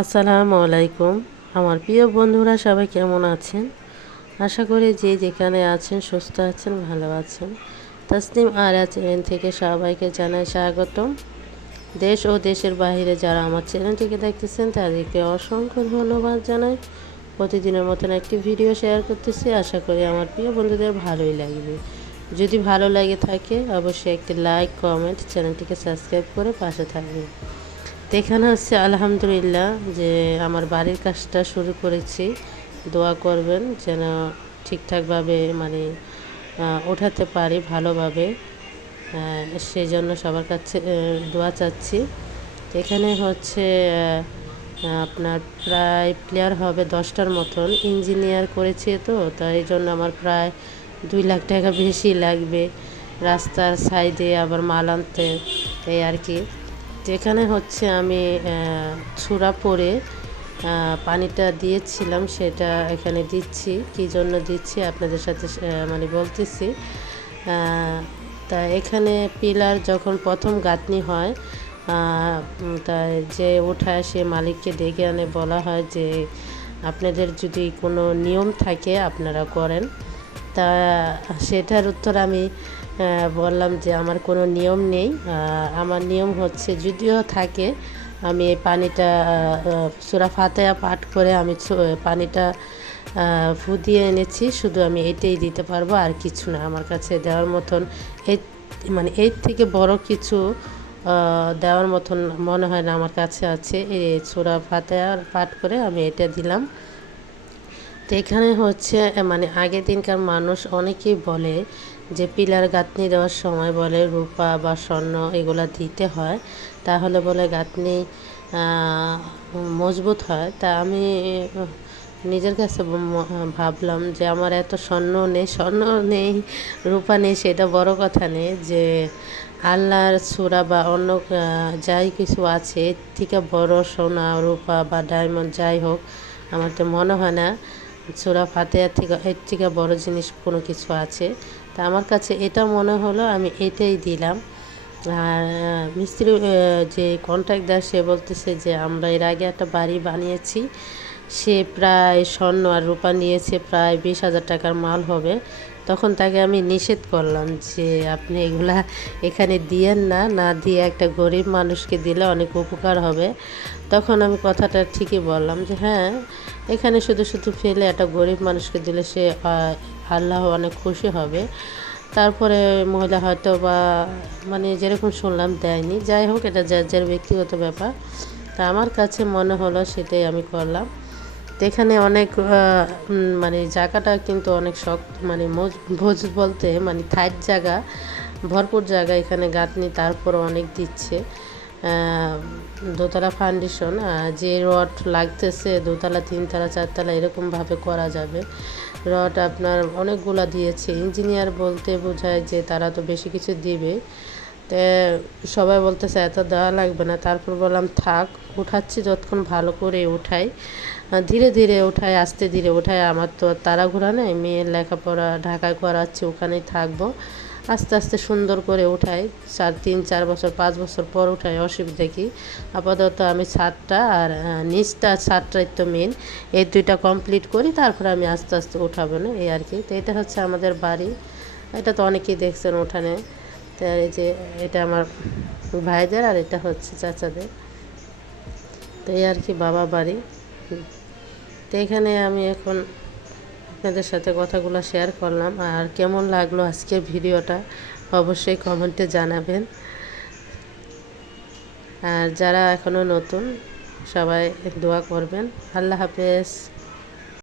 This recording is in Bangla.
আসসালামু আলাইকুম। আমার প্রিয় বন্ধুরা, সবাই কেমন আছেন? আশা করি যে যেখানে আছেন, সুস্থ আছেন, ভালো আছেন। তাসনিম আরা চ্যানেল থেকে সবাইকে জানাই স্বাগতম। দেশ ও দেশের বাইরে যারা আমার চ্যানেলটিকে দেখতেছেন, তাদেরকে অসংখ্য ধন্যবাদ জানাই। প্রতিদিনের মতন একটি ভিডিও শেয়ার করতেছি। আশা করি আমার প্রিয় বন্ধুদের ভালোই লাগবে। যদি ভালো লাগে থাকে, অবশ্যই একটি লাইক, কমেন্ট, চ্যানেলটিকে সাবস্ক্রাইব করে পাশে থাকবে এখানে হচ্ছে আলহামদুলিল্লাহ যে আমার বাড়ির কাজটা শুরু করেছি। দোয়া করবেন যেন ঠিকঠাকভাবে মানে ওঠাতে পারি ভালোভাবে। সেই জন্য সবার কাছে দোয়া চাচ্ছি। এখানে হচ্ছে আপনার প্রায় প্লেয়ার হবে দশটার মতন। ইঞ্জিনিয়ার করেছে তো তাই জন্য আমার প্রায় দুই লাখ টাকা বেশি লাগবে। রাস্তার সাইডে আবার মাল আনতে, এই আর কি। যেখানে হচ্ছে আমি ছুরা পরে পানিটা দিয়েছিলাম, সেটা এখানে দিচ্ছি। কী জন্য দিচ্ছি আপনাদের সাথে মানে বলতেছি। তা এখানে পিলার যখন প্রথম গাঁথনি হয় তা যে ওঠায় সে মালিককে ডেকে আনে, বলা হয় যে আপনাদের যদি কোনো নিয়ম থাকে, আপনারা করেন। তা সেটার উত্তর আমি বললাম যে আমার কোনো নিয়ম নেই। আমার নিয়ম হচ্ছে যদিও থাকে, আমি এই পানিটা সুরা ফাতেয়া পাঠ করে আমি পানিটা ফু দিয়ে এনেছি। শুধু আমি এটাই দিতে পারব, আর কিছু না। আমার কাছে দেওয়ার মতন এই মানে এর থেকে বড় কিছু দেওয়ার মতন মনে হয় না আমার কাছে আছে। এই সুরা ফাতেয়া পাঠ করে আমি এটা দিলাম। তো এখানে হচ্ছে মানে আগের দিনকার মানুষ অনেকেই বলে যে পিলার গাঁথনি দেওয়ার সময় বলে রূপা বা স্বর্ণ এগুলা দিতে হয়, তাহলে বলে গাঁথনি মজবুত হয়। তা আমি নিজের কাছে ভাবলাম যে আমার এত স্বর্ণ নেই স্বর্ণ নেই, রূপা নেই, সেটা বড় কথা নেই যে আল্লাহর সুরা বা অন্য যাই কিছু আছে, এর থেকে বড় সোনা, রূপা বা ডায়মন্ড যাই হোক, আমার তো মনে হয় না সুরা ফাতেহার থেকে, এর থেকে বড় জিনিস কোনো কিছু আছে। তা আমার কাছে এটা মনে হলো, আমি এটাই দিলাম। আর মিস্ত্রি যে কন্ট্রাক্টদার সে বলতেছে যে আমরা এর আগে একটা বাড়ি বানিয়েছি, সে প্রায় স্বর্ণ আর রূপা নিয়েছে, প্রায় বিশ হাজার টাকার মাল হবে। তখন তাকে আমি নিষেধ করলাম যে আপনি এগুলা এখানে দিয়েন না না দিয়ে একটা গরিব মানুষকে দিলে অনেক উপকার হবে। তখন আমি কথাটা ঠিকই বললাম যে হ্যাঁ এখানে শুধু শুধু ফেলে একটা গরিব মানুষকে দিলে সে আল্লাহ অনেক খুশি হবে। তারপরে মহিলা হয়তো বা মানে যেরকম শুনলাম দেয়নি। যাই হোক, এটা যার যার ব্যক্তিগত ব্যাপার। তা আমার কাছে মনে হলো সেটাই আমি করলাম। তো এখানে অনেক মানে জায়গাটা কিন্তু অনেক শক্ত মানে ভোজ বলতে মানে থাইট জায়গা, ভরপুর জায়গা এখানে গাঁথনি তারপর অনেক দিচ্ছে। দোতলা ফাউন্ডেশন যে রড লাগতেছে, দোতলা, তিনতলা, চারতলা, এরকমভাবে করা যাবে। রড আপনার অনেকগুলা দিয়েছে। ইঞ্জিনিয়ার বলতে বোঝায় যে তারা তো বেশি কিছু দিবে। তো সবাই বলতেছে, এত দেওয়া লাগবে না। তারপর বললাম, থাক, উঠাচ্ছি যতক্ষণ ভালো করে উঠাই। ধীরে ধীরে উঠাই, আস্তে ধীরে উঠাই। আমার তো তাড়াঘোড়া নেই। মেয়ের লেখাপড়া ঢাকায় করাচ্ছি, ওখানেই থাকব। আস্তে আস্তে সুন্দর করে উঠাই। চার, তিন, চার বছর, পাঁচ বছর পর উঠাই, অসুবিধা কি? আপাতত আমি ছাদটা আর নিচটা ছাদটাই তো মেন এই দুইটা কমপ্লিট করি, তারপরে আমি আস্তে আস্তে উঠাবো না, এই আর কি। তো এটা হচ্ছে আমাদের বাড়ি। এটা তো অনেকেই দেখছেন উঠানে। এই যে, এটা আমার ভাইদের আর এটা হচ্ছে চাচাদের। তো এই আর কি, বাবা বাড়ি। তো এখানে আমি এখন আপনাদের সাথে কথাগুলো শেয়ার করলাম। আর কেমন লাগল আজকের ভিডিওটা অবশ্যই কমেন্টে জানাবেন। আর যারা এখনও নতুন, সবাই দোয়া করবেন। আল্লাহ হাফেজ।